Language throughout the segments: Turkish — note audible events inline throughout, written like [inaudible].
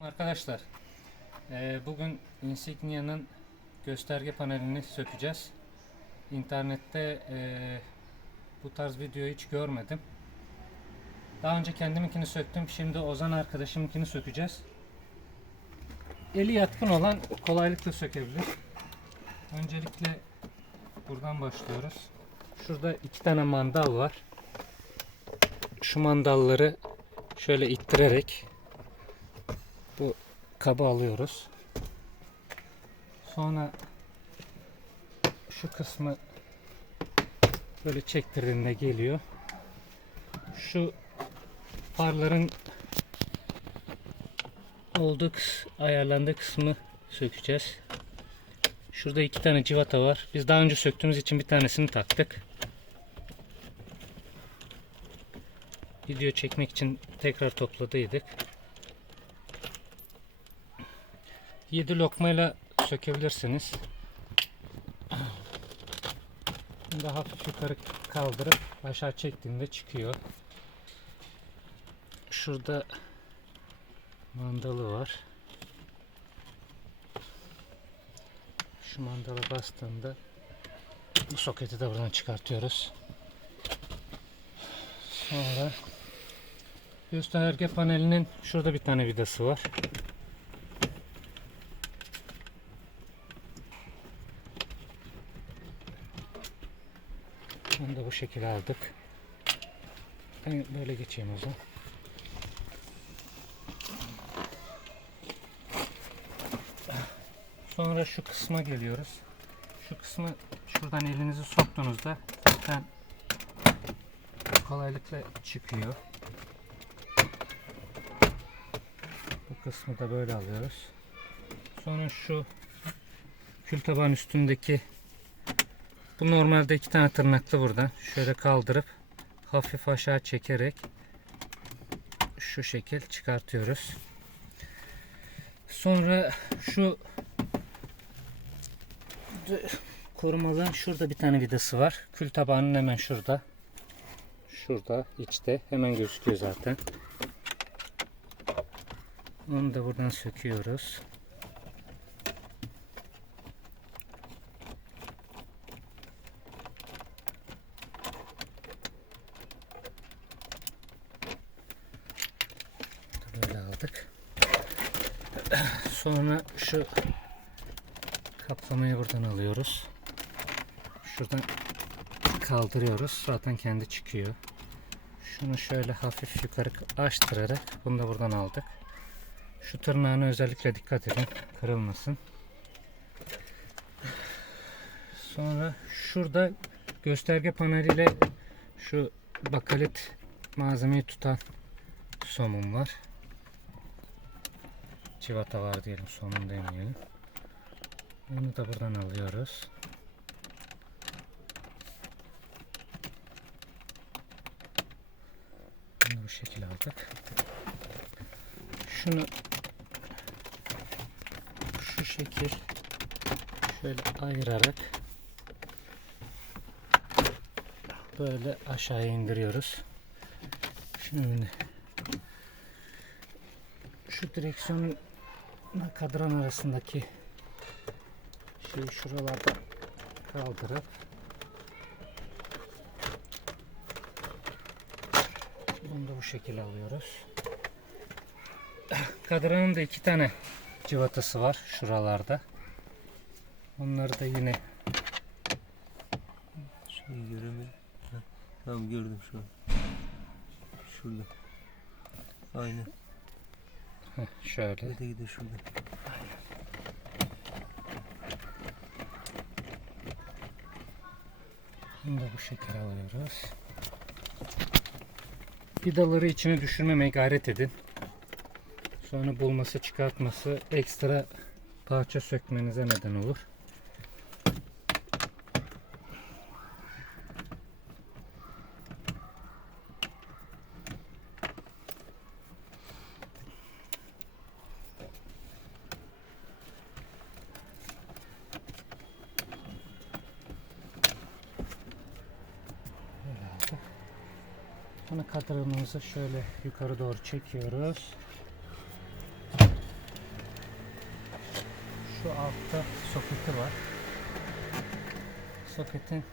Arkadaşlar, eee, bugün Insignia'nın gösterge panelini sökeceğiz. İnternette eee, bu tarz videoyu hiç görmedim. Daha önce kendiminkini söktüm. Şimdi Ozan arkadaşımınkini sökeceğiz. Eli yatkın olan kolaylıkla sökebilir. Öncelikle buradan başlıyoruz. Şurada iki tane mandal var. Şu mandalları şöyle ittirerek bu kabı alıyoruz. Sonra şu kısmı böyle çektirdiğinde geliyor. Şu farların olduğu ayarlandığı kısmı sökeceğiz. Şurada iki tane civata var. Biz daha önce söktüğümüz için bir tanesini taktık. Video çekmek için tekrar topladıydık. 7 lokmayla sökebilirsiniz. Bunu da hafif yukarı kaldırıp aşağı çektiğinde çıkıyor. Şurada mandalı var. Şu mandala bastığında bu soketi de buradan çıkartıyoruz. Sonra gösterge panelinin şurada bir tane vidası var. Onu da bu şekilde aldık. Ben böyle geçeyim o zaman. Sonra şu kısma geliyoruz. Şu kısmı şuradan elinizi soktuğunuzda zaten kolaylıkla çıkıyor. Bu kısmı da böyle alıyoruz. Sonra şu kül tabağın üstündeki bu normalde iki tane tırnaklı buradan şöyle kaldırıp hafif aşağı çekerek şu şekil çıkartıyoruz. Sonra şu korumalı şurada bir tane vidası var. Kül tabağının hemen şurada. Şurada içte hemen gözüküyor zaten. Onu da buradan söküyoruz. Böyle aldık. Sonra şu kaplamayı buradan alıyoruz. Şuradan kaldırıyoruz. Zaten kendi çıkıyor. Şunu şöyle hafif yukarı açtırarak bunu da buradan aldık. Şu tırnağına özellikle dikkat edin. Kırılmasın. Sonra şurada gösterge paneliyle şu bakalit malzemeyi tutan somun var. Civata var diyelim somun demeyelim. Bunu da buradan alıyoruz. Bunu bu şekilde aldık. Şunu şu şekil şöyle ayırarak böyle aşağıya indiriyoruz. Şimdi şu direksiyonla kadran arasındaki şeyi şuralarda kaldırıp bunu da bu şekilde alıyoruz. [coughs] Kadranın da iki tane civatası var şuralarda. Onları da yine Şeyi göremedim. Heh, Tamam gördüm şu an. Şurada. Aynen. Heh, şöyle Öteki de şurada. Bunu da bu şekilde alıyoruz. Vidaları içine düşürmemeye gayret edin. Sonra bulması çıkartması ekstra parça sökmenize neden olur. Sonra kadranımızı şöyle yukarı doğru çekiyoruz. Şu altta soketi var. Soketin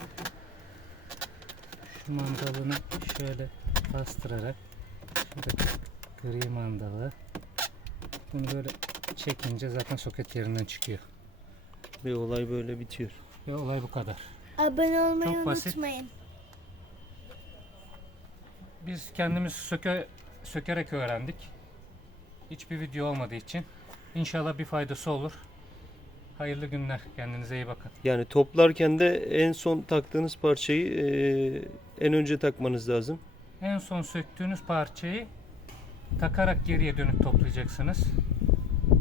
şu mandalını şöyle bastırarak şuradaki gri mandalı bunu böyle çekince zaten soket yerinden çıkıyor. Ve olay böyle bitiyor. Ve olay bu kadar. Abone olmayı Çok basit. unutmayın. Biz kendimiz söke, sökerek öğrendik. Hiçbir video olmadığı için. İnşallah bir faydası olur. Hayırlı günler. Kendinize iyi bakın. Yani toplarken de en son taktığınız parçayı e, en önce takmanız lazım. En son söktüğünüz parçayı takarak geriye dönüp toplayacaksınız.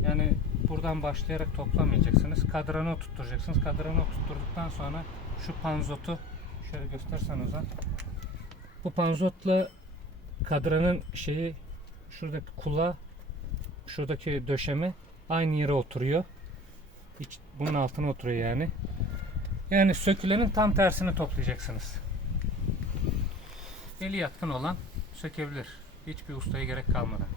Yani buradan başlayarak toplamayacaksınız. Kadranı oturtacaksınız. Kadranı oturttuktan sonra şu panzotu şöyle göstersen Ozan. Bu panzotla kadranın şeyi şuradaki kula şuradaki döşeme aynı yere oturuyor. Hiç, bunun altına oturuyor yani. Yani sökülenin tam tersini toplayacaksınız. Eli yatkın olan sökebilir. Hiçbir ustaya gerek kalmadan.